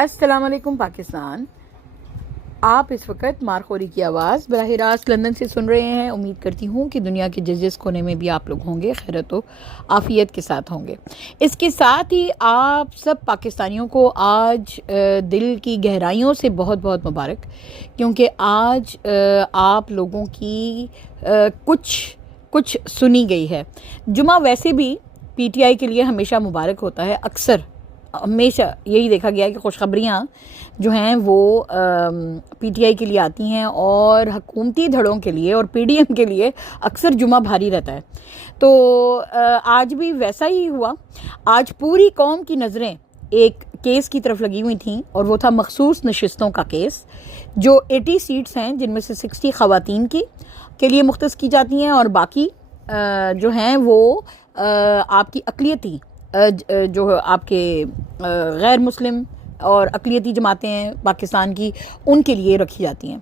السلام علیکم پاکستان. آپ اس وقت مارخوری کی آواز براہ راست لندن سے سن رہے ہیں. امید کرتی ہوں کہ دنیا کے جس کونے میں بھی آپ لوگ ہوں گے خیرت و عافیت کے ساتھ ہوں گے. اس کے ساتھ ہی آپ سب پاکستانیوں کو آج دل کی گہرائیوں سے بہت بہت مبارک، کیونکہ آج آپ لوگوں کی کچھ سنی گئی ہے. جمعہ ویسے بھی پی ٹی آئی کے لیے ہمیشہ مبارک ہوتا ہے. اکثر ہمیشہ یہی دیکھا گیا ہے کہ خوشخبریاں جو ہیں وہ پی ٹی آئی کے لیے آتی ہیں اور حکومتی دھڑوں کے لیے اور پی ڈی ایم کے لیے اکثر جمعہ بھاری رہتا ہے. تو آج بھی ویسا ہی ہوا. آج پوری قوم کی نظریں ایک کیس کی طرف لگی ہوئی تھیں اور وہ تھا مخصوص نشستوں کا کیس، جو 80 سیٹس ہیں جن میں سے 60 خواتین کی کے لیے مختص کی جاتی ہیں اور باقی جو ہیں وہ آپ کی اقلیتی جو آپ کے غیر مسلم اور اقلیتی جماعتیں ہیں پاکستان کی، ان کے لیے رکھی جاتی ہیں.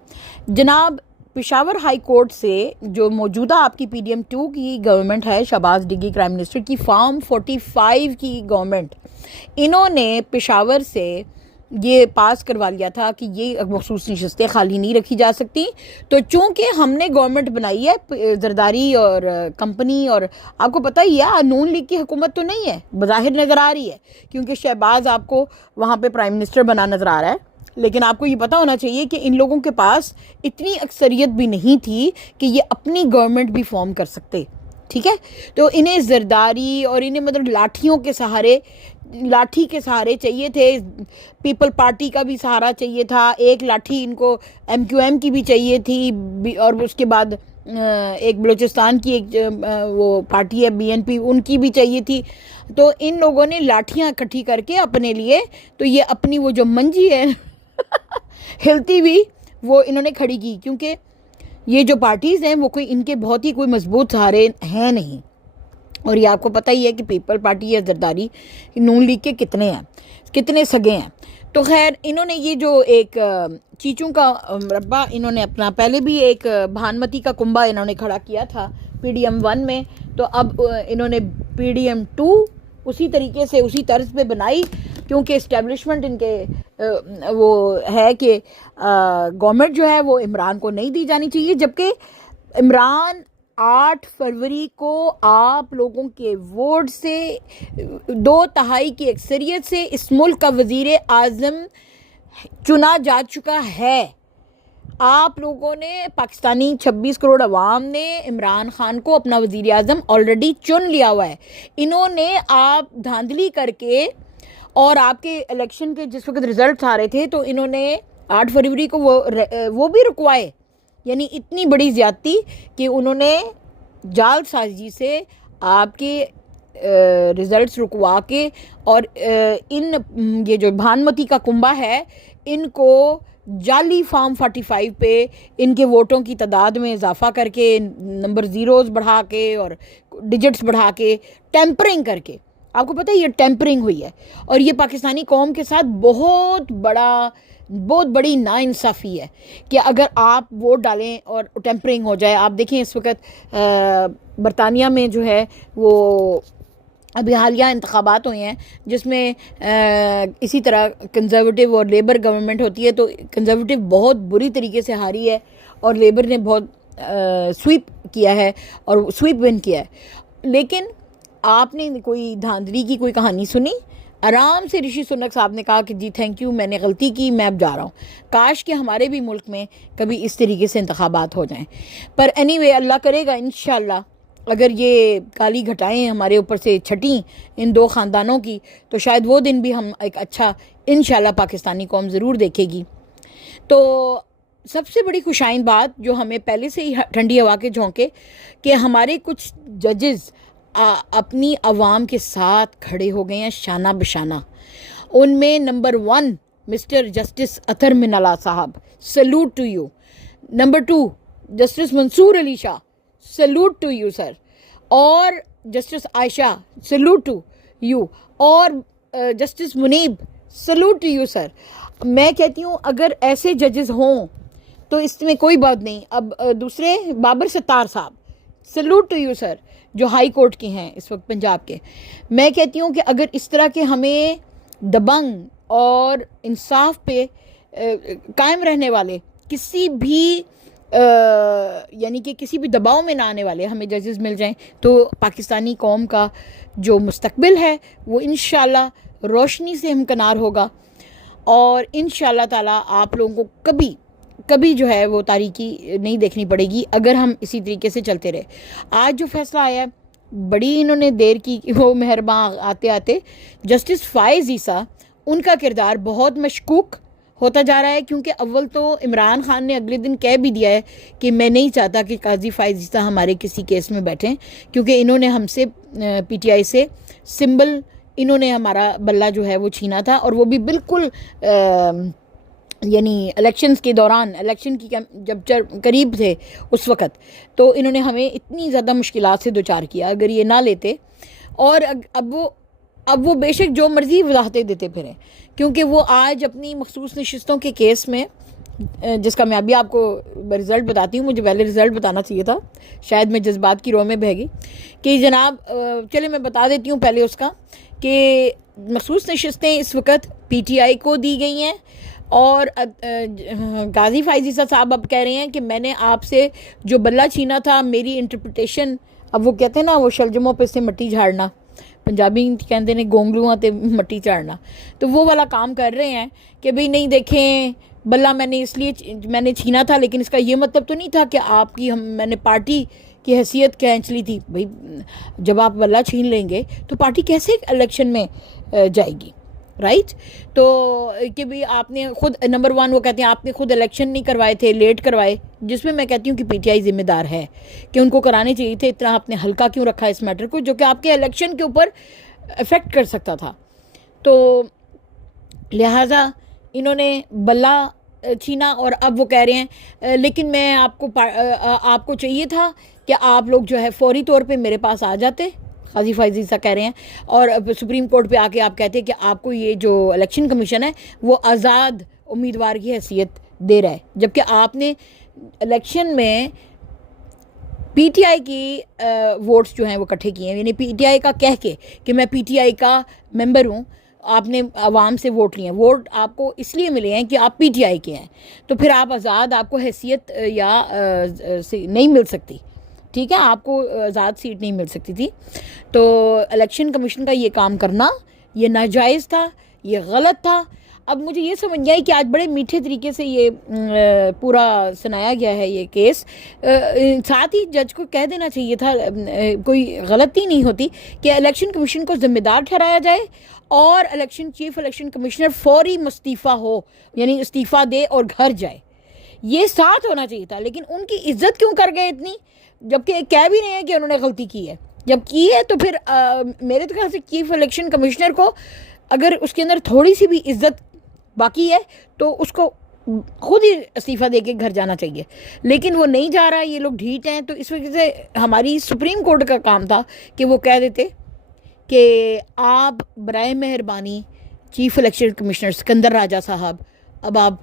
جناب پشاور ہائی کورٹ سے جو موجودہ آپ کی پی ڈی ایم 2 کی گورنمنٹ ہے، شہباز ڈگی پرائم منسٹر کی، فارم 45 کی گورنمنٹ، انہوں نے پشاور سے یہ پاس کروا لیا تھا کہ یہ مخصوص نشستیں خالی نہیں رکھی جا سکتی. تو چونکہ ہم نے گورنمنٹ بنائی ہے زرداری اور کمپنی، اور آپ کو پتہ ہی ہے نون لیگ کی حکومت تو نہیں ہے، بظاہر نظر آ رہی ہے کیونکہ شہباز آپ کو وہاں پہ پرائم منسٹر بنا نظر آ رہا ہے، لیکن آپ کو یہ پتہ ہونا چاہیے کہ ان لوگوں کے پاس اتنی اکثریت بھی نہیں تھی کہ یہ اپنی گورنمنٹ بھی فارم کر سکتے. ٹھیک ہے، تو انہیں زرداری اور انہیں مطلب لاٹھی کے سہارے چاہیے تھے. پیپل پارٹی کا بھی سہارا چاہیے تھا، ایک لاٹھی ان کو ایم کیو ایم کی بھی چاہیے تھی، اور اس کے بعد ایک بلوچستان کی ایک وہ پارٹی ہے بی این پی، ان کی بھی چاہیے تھی. تو ان لوگوں نے لاٹھیاں اکٹھی کر کے اپنے لیے، تو یہ اپنی وہ جو منجی ہے ہلتی بھی، وہ انہوں نے کھڑی کی، کیونکہ یہ جو پارٹیز ہیں وہ ان کے بہت ہی کوئی مضبوط سہارے ہیں نہیں. اور یہ آپ کو پتہ ہی ہے کہ پیپل پارٹی یا زرداری نون لیگ کے کتنے سگے ہیں. تو خیر انہوں نے یہ جو ایک چیچوں کا مربع انہوں نے اپنا پہلے بھی ایک بھانمتی کا کنبہ انہوں نے کھڑا کیا تھا پی ڈی ایم 1 میں، تو اب انہوں نے پی ڈی ایم 2 اسی طریقے سے اسی طرز پہ بنائی، کیونکہ اسٹیبلشمنٹ ان کے وہ ہے کہ گورنمنٹ جو ہے وہ عمران کو نہیں دی جانی چاہیے، جبکہ عمران 8 فروری کو آپ لوگوں کے ووٹ سے 2/3 کی اکثریت سے اس ملک کا وزیر اعظم چنا جا چکا ہے. آپ لوگوں نے پاکستانی 26 کروڑ عوام نے عمران خان کو اپنا وزیر اعظم آلریڈی چن لیا ہوا ہے. انہوں نے آپ دھاندلی کر کے اور آپ کے الیکشن کے جس وقت رزلٹس آ رہے تھے تو انہوں نے 8 فروری کو وہ بھی رکوائے. یعنی اتنی بڑی زیادتی کہ انہوں نے جال سازی سے آپ کے رزلٹس رکوا کے اور یہ جو بھانمتی کا کنبہ ہے ان کو جعلی فارم 45 پہ ان کے ووٹوں کی تعداد میں اضافہ کر کے، نمبر زیروز بڑھا کے اور ڈیجٹس بڑھا کے، ٹیمپرنگ کر کے، آپ کو پتہ ہے یہ ٹیمپرنگ ہوئی ہے. اور یہ پاکستانی قوم کے ساتھ بہت بڑی ناانصافی ہے کہ اگر آپ ووٹ ڈالیں اور ٹیمپرنگ ہو جائے. آپ دیکھیں اس وقت برطانیہ میں جو ہے وہ ابھی حالیہ انتخابات ہوئے ہیں جس میں اسی طرح کنزرویٹو اور لیبر گورنمنٹ ہوتی ہے، تو کنزرویٹو بہت بری طریقے سے ہاری ہے اور لیبر نے بہت سویپ کیا ہے اور سویپ ون کیا ہے. لیکن آپ نے کوئی دھاندلی کی کوئی کہانی سنی؟ آرام سے رشی سنک صاحب نے کہا کہ جی تھینک یو، میں نے غلطی کی، میں اب جا رہا ہوں. کاش کہ ہمارے بھی ملک میں کبھی اس طریقے سے انتخابات ہو جائیں. پر اینی وے اللہ کرے گا انشاءاللہ اگر یہ کالی گھٹائیں ہمارے اوپر سے چھٹیں ان 2 خاندانوں کی، تو شاید وہ دن بھی ہم ایک اچھا انشاءاللہ پاکستانی قوم ضرور دیکھے گی. تو سب سے بڑی خوشائند بات جو ہمیں پہلے سے ہی ٹھنڈی ہوا کے جھونکے کہ ہمارے کچھ ججز اپنی عوام کے ساتھ کھڑے ہو گئے ہیں شانہ بشانہ. ان میں نمبر 1 مسٹر جسٹس اطہر من اللہ صاحب، salute to you. Number 2 justice Mansoor Ali Shah, salute to you sir. اور justice Ayesha, salute to you. اور justice Munib, salute to you sir. میں کہتی ہوں اگر ایسے ججز ہوں تو اس میں کوئی بات نہیں. اب دوسرے بابر ستار صاحب، سلوٹ ٹو یو سر، جو ہائی کورٹ کے ہیں اس وقت پنجاب کے. میں کہتی ہوں کہ اگر اس طرح کے ہمیں دبنگ اور انصاف پہ قائم رہنے والے، کسی بھی یعنی کہ کسی بھی دباؤ میں نہ آنے والے ہمیں ججز مل جائیں تو پاکستانی قوم کا جو مستقبل ہے وہ انشاءاللہ روشنی سے ہمکنار ہوگا، اور انشاءاللہ تعالیٰ آپ لوگوں کو کبھی جو ہے وہ تاریکی نہیں دیکھنی پڑے گی اگر ہم اسی طریقے سے چلتے رہے۔ آج جو فیصلہ آیا ہے بڑی انہوں نے دیر کی، وہ مہرباں آتے آتے جسٹس فائز عیسیٰ، ان کا کردار بہت مشکوک ہوتا جا رہا ہے، کیونکہ اول تو عمران خان نے اگلے دن کہہ بھی دیا ہے کہ میں نہیں چاہتا کہ قاضی فائز عیسیٰ ہمارے کسی کیس میں بیٹھیں، کیونکہ انہوں نے ہم سے پی ٹی آئی سے سمبل، انہوں نے ہمارا بلہ جو ہے وہ چھینا تھا، اور وہ بھی بالکل یعنی الیکشنز کے دوران، الیکشن کی جب قریب تھے اس وقت، تو انہوں نے ہمیں اتنی زیادہ مشکلات سے دوچار کیا اگر یہ نہ لیتے۔ اور اب وہ بے شک جو مرضی وضاحتیں دیتے پھریں، کیونکہ وہ آج اپنی مخصوص نشستوں کے کیس میں، جس کا میں ابھی آپ کو رزلٹ بتاتی ہوں، مجھے پہلے رزلٹ بتانا چاہیے تھا، شاید میں جذبات کی رو میں بہہ گئی، کہ جناب چلے میں بتا دیتی ہوں پہلے اس کا، کہ مخصوص نشستیں اس وقت پی ٹی آئی کو دی گئی ہیں، اور قاضی فائز عیسیٰ صاحب اب کہہ رہے ہیں کہ میں نے آپ سے جو بلہ چھینا تھا، میری انٹرپریٹیشن، اب وہ کہتے ہیں نا وہ شلجموں پہ سے مٹی جھاڑنا، پنجابی کہتے ہیں گونگلواں تے مٹی چاڑنا، تو وہ والا کام کر رہے ہیں کہ بھئی نہیں دیکھیں بلہ میں نے اس لیے میں نے چھینا تھا، لیکن اس کا یہ مطلب تو نہیں تھا کہ آپ کی میں نے پارٹی کی حیثیت کھینچ لی تھی۔ بھئی جب آپ بلہ چھین لیں گے تو پارٹی کیسے الیکشن میں جائے گی، رائٹ؟ تو کہ بھئی آپ نے خود نمبر 1 وہ کہتے ہیں آپ نے خود الیکشن نہیں کروائے تھے، لیٹ کروائے، جس میں کہتی ہوں کہ پی ٹی آئی ذمہ دار ہے کہ ان کو کرانے چاہیے تھے، اتنا آپ نے ہلکا کیوں رکھا اس میٹر کو جو کہ آپ کے الیکشن کے اوپر افیکٹ کر سکتا تھا۔ تو لہٰذا انہوں نے بلہ چھینا، اور اب وہ کہہ رہے ہیں لیکن میں آپ کو چاہیے تھا کہ آپ لوگ جو ہے فوری طور پہ میرے پاس آ جاتے، قاضی فائز عیسیٰ کہہ رہے ہیں، اور سپریم کورٹ پہ آ کے آپ کہتے کہ آپ کو یہ جو الیکشن کمیشن ہے وہ آزاد امیدوار کی حیثیت دے رہا ہے، جبکہ آپ نے الیکشن میں پی ٹی آئی کی ووٹس جو ہیں وہ اکٹھے کیے ہیں، یعنی پی ٹی آئی کا کہہ کے کہ میں پی ٹی آئی کا ممبر ہوں، آپ نے عوام سے ووٹ لیے ہیں، ووٹ آپ کو اس لیے ملے ہیں کہ آپ پی ٹی آئی کے ہیں، تو پھر آپ آزاد، آپ کو حیثیت یا نہیں مل سکتی، ٹھیک ہے، آپ کو آزاد سیٹ نہیں مل سکتی تھی۔ تو الیکشن کمیشن کا یہ کام کرنا یہ ناجائز تھا، یہ غلط تھا۔ اب مجھے یہ سمجھ گیا کہ آج بڑے میٹھے طریقے سے یہ پورا سنایا گیا ہے یہ کیس، ساتھ ہی جج کو کہہ دینا چاہیے تھا، کوئی غلطی نہیں ہوتی کہ الیکشن کمیشن کو ذمہ دار ٹھہرایا جائے، اور چیف الیکشن کمشنر فوری مستعفیٰ ہو، یعنی استعفیٰ دے اور گھر جائے، یہ ساتھ ہونا چاہیے تھا۔ لیکن ان کی عزت کیوں کر گئے اتنی، جبکہ کہہ بھی نہیں ہے کہ انہوں نے غلطی کی ہے، جب کی ہے تو پھر میرے تو خیال سے چیف الیکشن کمشنر کو اگر اس کے اندر تھوڑی سی بھی عزت باقی ہے تو اس کو خود ہی استعفیٰ دے کے گھر جانا چاہیے، لیکن وہ نہیں جا رہا، یہ لوگ ڈھیٹ ہیں، تو اس وجہ سے ہماری سپریم کورٹ کا کام تھا کہ وہ کہہ دیتے کہ آپ برائے مہربانی چیف الیکشن کمشنر سکندر راجہ صاحب اب آپ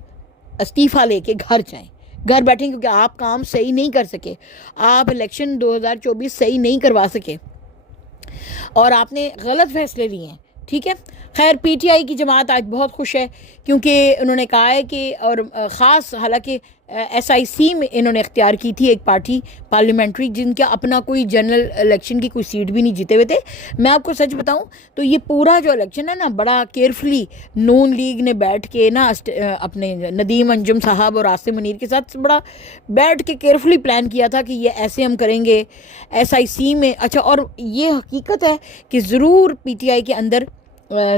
استعفیٰ لے کے گھر جائیں، گھر بیٹھیں، کیونکہ آپ کام صحیح نہیں کر سکے، آپ الیکشن 2024 صحیح نہیں کروا سکے، اور آپ نے غلط فیصلے لیے ہیں، ٹھیک ہے۔ خیر پی ٹی آئی کی جماعت آج بہت خوش ہے، کیونکہ انہوں نے کہا ہے کہ، اور خاص حالانکہ ایس آئی سی میں انہوں نے اختیار کی تھی ایک پارٹی پارلیمنٹری جن کا اپنا کوئی جنرل الیکشن کی کوئی سیٹ بھی نہیں جیتے ہوئے تھے۔ میں آپ کو سچ بتاؤں تو یہ پورا جو الیکشن ہے نا بڑا کیئرفلی نون لیگ نے بیٹھ کے نا اپنے ندیم انجم صاحب اور عاصم منیر کے ساتھ بڑا بیٹھ کے کیئرفلی پلان کیا تھا کہ یہ ایسے ہم کریں گے ایس آئی سی میں۔ اچھا، اور یہ حقیقت ہے کہ ضرور پی ٹی آئی کے اندر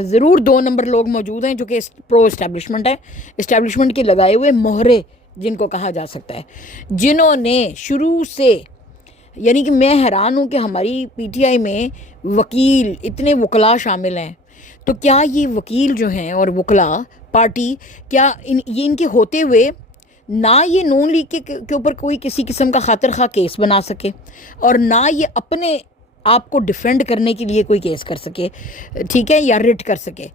ضرور 2 نمبر لوگ موجود ہیں جو کہ پرو اسٹیبلشمنٹ ہیں، اسٹیبلشمنٹ کے لگائے ہوئے مہرے جن کو کہا جا سکتا ہے، جنہوں نے شروع سے، یعنی کہ میں حیران ہوں کہ ہماری پی ٹی آئی میں وکیل اتنے وکلاء شامل ہیں، تو کیا یہ وکیل جو ہیں اور وکلاء پارٹی کیا یہ ان کے ہوتے ہوئے نہ یہ نون لیگ کے اوپر کوئی کسی قسم کا خاطر خواہ کیس بنا سکے، اور نہ یہ اپنے آپ کو ڈیفینڈ کرنے کے لیے کوئی کیس کر سکے، ٹھیک ہے، یا ریٹ کر سکے؟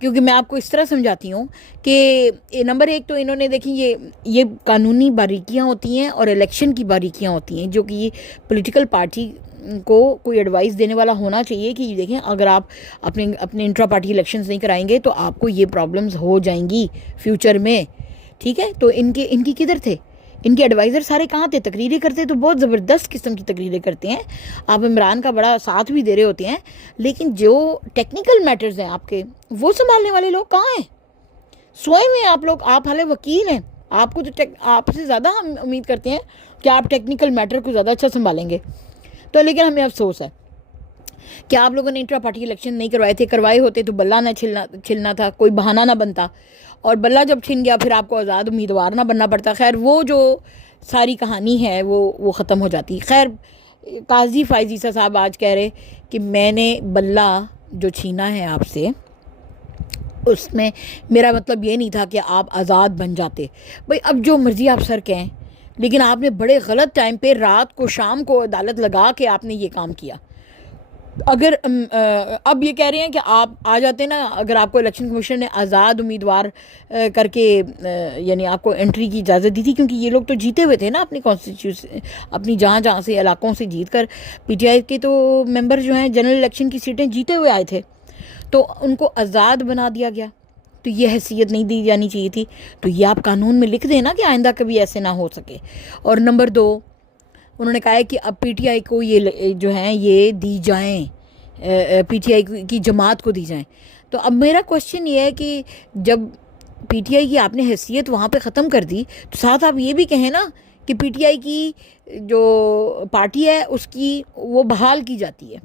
کیونکہ میں آپ کو اس طرح سمجھاتی ہوں کہ نمبر 1 تو انہوں نے دیکھیں یہ قانونی باریکیاں ہوتی ہیں اور الیکشن کی باریکیاں ہوتی ہیں جو کہ یہ پولیٹیکل پارٹی کو کوئی ایڈوائس دینے والا ہونا چاہیے کہ دیکھیں اگر آپ اپنے انٹرا پارٹی الیکشنز نہیں کرائیں گے تو آپ کو یہ پرابلمز ہو جائیں گی فیوچر میں. ٹھیک ہے, تو ان کی کدھر تھے, ان کے ایڈوائزر سارے کہاں تھے؟ تقریریں کرتے تو بہت زبردست قسم کی تقریریں کرتے ہیں, آپ عمران کا بڑا ساتھ بھی دے رہے ہوتے ہیں, لیکن جو ٹیکنیکل میٹرز ہیں آپ کے وہ سنبھالنے والے لوگ کہاں ہیں؟ سوئے میں آپ لوگ, آپ حالے وکیل ہیں, آپ کو تو آپ سے زیادہ ہم امید کرتے ہیں کہ آپ ٹیکنیکل میٹر کو زیادہ اچھا سنبھالیں گے. تو لیکن ہمیں افسوس ہے کہ آپ لوگوں نے انٹرا پارٹی الیکشن نہیں کروائے تھے. کروائے ہوتے تو بلہ نہ چھلنا تھا, کوئی بہانہ نہ بنتا, اور بلہ جب چھن گیا پھر آپ کو آزاد امیدوار نہ بننا پڑتا. خیر وہ جو ساری کہانی ہے وہ ختم ہو جاتی. خیر قاضی فائز عیسیٰ صاحب آج کہہ رہے کہ میں نے بلہ جو چھینا ہے آپ سے اس میں میرا مطلب یہ نہیں تھا کہ آپ آزاد بن جاتے. بھئی اب جو مرضی آپ سر کہیں, لیکن آپ نے بڑے غلط ٹائم پہ رات کو شام کو عدالت لگا کے آپ نے یہ کام کیا. اگر اب یہ کہہ رہے ہیں کہ آپ آ جاتے نا, اگر آپ کو الیکشن کمیشن نے آزاد امیدوار کر کے یعنی آپ کو انٹری کی اجازت دی تھی, کیونکہ یہ لوگ تو جیتے ہوئے تھے نا اپنی کانسٹیٹیوشن, اپنی جہاں سے علاقوں سے جیت کر. پی ٹی آئی کے تو ممبر جو ہیں جنرل الیکشن کی سیٹیں جیتے ہوئے آئے تھے, تو ان کو آزاد بنا دیا گیا. تو یہ حیثیت نہیں دی جانی چاہیے تھی. تو یہ آپ قانون میں لکھ دیں نا کہ آئندہ کبھی ایسے نہ ہو سکے. اور نمبر 2, انہوں نے کہا ہے کہ اب پی ٹی آئی کو یہ جو ہیں یہ دی جائیں, پی ٹی آئی کی جماعت کو دی جائیں. تو اب میرا کوشچن یہ ہے کہ جب پی ٹی آئی کی آپ نے حیثیت وہاں پہ ختم کر دی, تو ساتھ آپ یہ بھی کہیں نا کہ پی ٹی آئی کی جو پارٹی ہے اس کی وہ بحال کی جاتی ہے,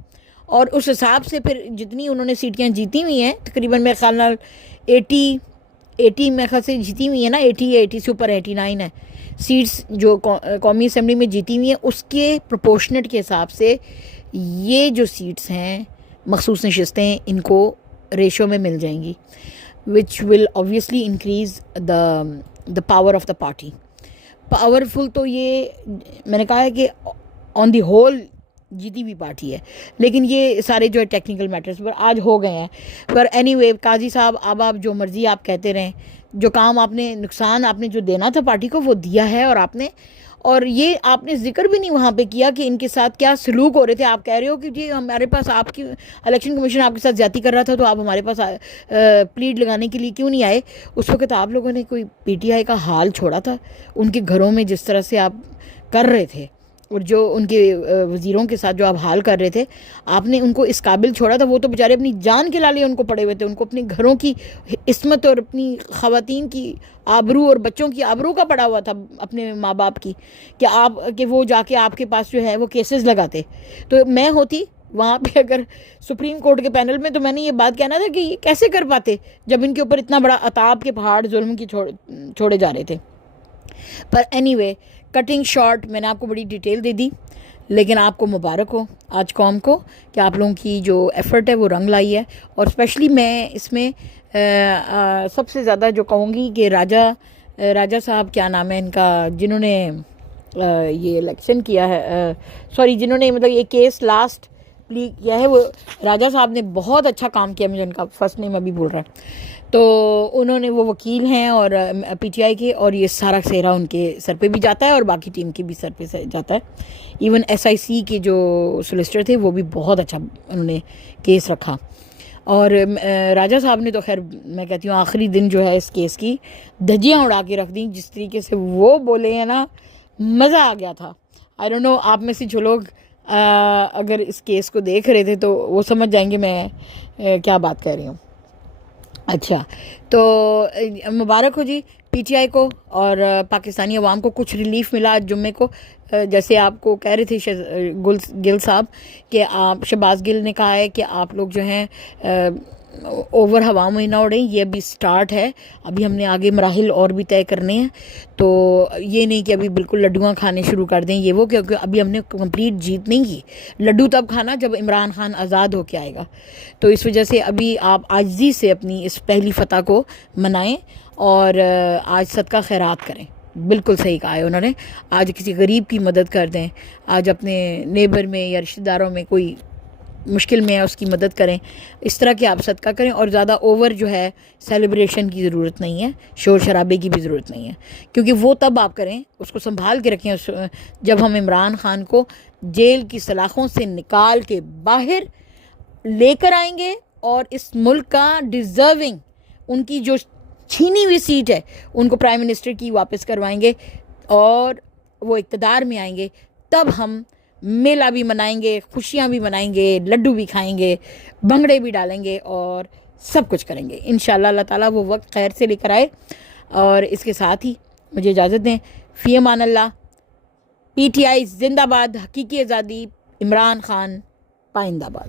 اور اس حساب سے پھر جتنی انہوں نے سیٹیاں جیتی ہوئی ہیں, تقریباً میرے خیال نال 80 میرے خیال سے جیتی ہوئی ہیں نا, 80 سے اوپر 89 ہے سیٹس جو قومی اسمبلی میں جیتی ہوئی ہیں, اس کے پروپورشنٹ کے حساب سے یہ جو سیٹس ہیں مخصوص نشستیں ان کو ریشو میں مل جائیں گی, وچ ول obviously increase the power of the party. Powerful تو یہ میں نے کہا ہے کہ آن دی ہول جیتی ہوئی پارٹی ہے, لیکن یہ سارے جو ٹیکنیکل میٹرز پر آج ہو گئے ہیں. پر اینی وے قاضی صاحب اب آپ جو مرضی آپ کہتے رہیں, جو کام آپ نے نقصان آپ نے جو دینا تھا پارٹی کو وہ دیا ہے. اور یہ آپ نے ذکر بھی نہیں وہاں پہ کیا کہ ان کے ساتھ کیا سلوک ہو رہے تھے. آپ کہہ رہے ہو کہ جی ہمارے پاس آپ کی الیکشن کمیشن آپ کے ساتھ زیادتی کر رہا تھا تو آپ ہمارے پاس پلیڈ لگانے کے لیے کیوں نہیں آئے. اس وقت آپ لوگوں نے کوئی پی ٹی آئی کا حال چھوڑا تھا؟ ان کے گھروں میں جس طرح سے آپ کر رہے تھے, اور جو ان کے وزیروں کے ساتھ جو آپ حال کر رہے تھے, آپ نے ان کو اس قابل چھوڑا تھا. وہ تو بیچارے اپنی جان کے لالے ان کو پڑے ہوئے تھے, ان کو اپنے گھروں کی عصمت اور اپنی خواتین کی آبرو اور بچوں کی آبرو کا پڑا ہوا تھا, اپنے ماں باپ کی, کہ وہ جا کے آپ کے پاس جو ہے وہ کیسز لگاتے. تو میں ہوتی وہاں پہ اگر سپریم کورٹ کے پینل میں, تو میں نے یہ بات کہنا تھا کہ یہ کیسے کر پاتے جب ان کے اوپر اتنا بڑا عطاب کے پہاڑ ظلم کی چھوڑے جا رہے تھے. پر اینی وے کٹنگ شارٹ میں نے آپ کو بڑی ڈیٹیل دے دی, لیکن آپ کو مبارک ہو آج قوم کو کہ آپ لوگوں کی جو ایفرٹ ہے وہ رنگ لائی ہے. اور اسپیشلی میں اس میں سب سے زیادہ جو کہوں گی کہ راجہ صاحب کیا نام ہے ان کا, جنہوں نے یہ الیکشن کیا ہے, جنہوں نے مطلب یہ کیس لاسٹ پلی کیا ہے, وہ راجہ صاحب نے بہت اچھا کام کیا. مجھے ان کا فرسٹ نیم ابھی بول رہا ہے. تو انہوں نے وہ وکیل ہیں اور پی ٹی آئی کے, اور یہ سارا سہرا ان کے سر پہ بھی جاتا ہے اور باقی ٹیم کے بھی سر پہ جاتا ہے. ایون ایس آئی سی کے جو سولیسٹر تھے وہ بھی بہت اچھا انہوں نے کیس رکھا. اور راجہ صاحب نے تو خیر میں کہتی ہوں آخری دن جو ہے اس کیس کی دھجیاں اڑا کے رکھ دیں. جس طریقے سے وہ بولے ہیں نا, مزہ آ گیا تھا. آئی ڈونٹ نو آپ میں سے جو لوگ اگر اس کیس کو دیکھ رہے تھے تو وہ سمجھ جائیں گے میں کیا بات کہہ رہی ہوں. اچھا, تو مبارک ہو جی پی ٹی آئی کو اور پاکستانی عوام کو. کچھ ریلیف ملا آج جمعے کو, جیسے آپ کو کہہ رہے تھے گل صاحب کہ آپ شہباز گل نے کہا ہے کہ آپ لوگ جو ہیں اوور ہوا میں نہ اڑیں. یہ ابھی سٹارٹ ہے, ابھی ہم نے آگے مراحل اور بھی طے کرنے ہیں. تو یہ نہیں کہ ابھی بالکل لڈوਆਂ کھانے شروع کر دیں یہ وہ, کیونکہ ابھی ہم نے کمپلیٹ جیت نہیں کی. لڈو تب کھانا جب عمران خان آزاد ہو کے آئے گا. تو اس وجہ سے ابھی آپ عاجزی سے اپنی اس پہلی فتح کو منائیں اور آج صدقہ خیرات کریں. بالکل صحیح کہا ہے انہوں نے. آج کسی غریب کی مدد کر دیں, آج اپنے نیبر میں یا رشتہ داروں میں کوئی مشکل میں ہے اس کی مدد کریں. اس طرح کے آپ صدقہ کریں, اور زیادہ اوور جو ہے سیلیبریشن کی ضرورت نہیں ہے, شور شرابے کی بھی ضرورت نہیں ہے, کیونکہ وہ تب آپ کریں, اس کو سنبھال کے رکھیں جب ہم عمران خان کو جیل کی سلاخوں سے نکال کے باہر لے کر آئیں گے, اور اس ملک کا ڈیزرونگ ان کی جو چھینی ہوئی سیٹ ہے ان کو پرائم منسٹر کی واپس کروائیں گے, اور وہ اقتدار میں آئیں گے. تب ہم میلہ بھی منائیں گے, خوشیاں بھی منائیں گے, لڈو بھی کھائیں گے, بھنگڑے بھی ڈالیں گے, اور سب کچھ کریں گے انشاءاللہ. اللہ تعالیٰ وہ وقت خیر سے لے کر آئے. اور اس کے ساتھ ہی مجھے اجازت دیں. فی امان اللہ. PTI زندہ باد, حقیقی آزادی, عمران خان پائندہ باد.